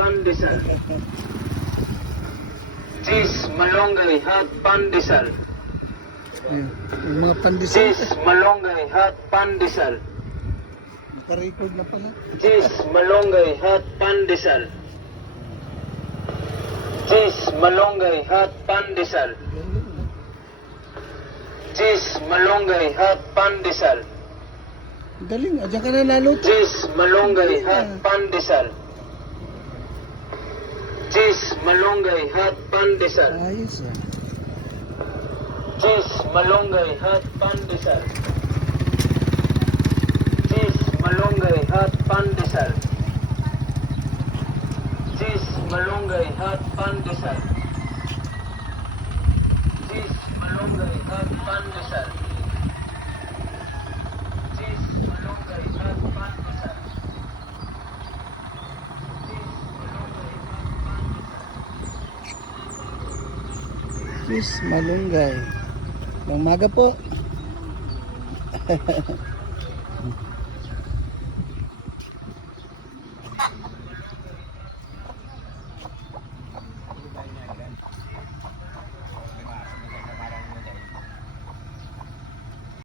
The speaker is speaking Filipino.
pandesal. Cheese malunggay hot pandesal. Yung mga pandesal. Cheese malunggay hot pandesal. Naka-record na pala. Cheese malunggay hot pandesal. Cheese malunggay hot pandesal. Cheese malunggay hot pandesal. Galing, adyan ka na lalo to. Cheese malunggay hot pandesal. Cheese malunggay hot pandesal. Ayos ah. Cheese malunggay hot pandesal. Cheese malunggay hot pandesal. Cheese malunggay hot pandesal. Cheese malunggay hot pandesal. Cheese malunggay hot pandesal. Cheese malunggay. Umaga po.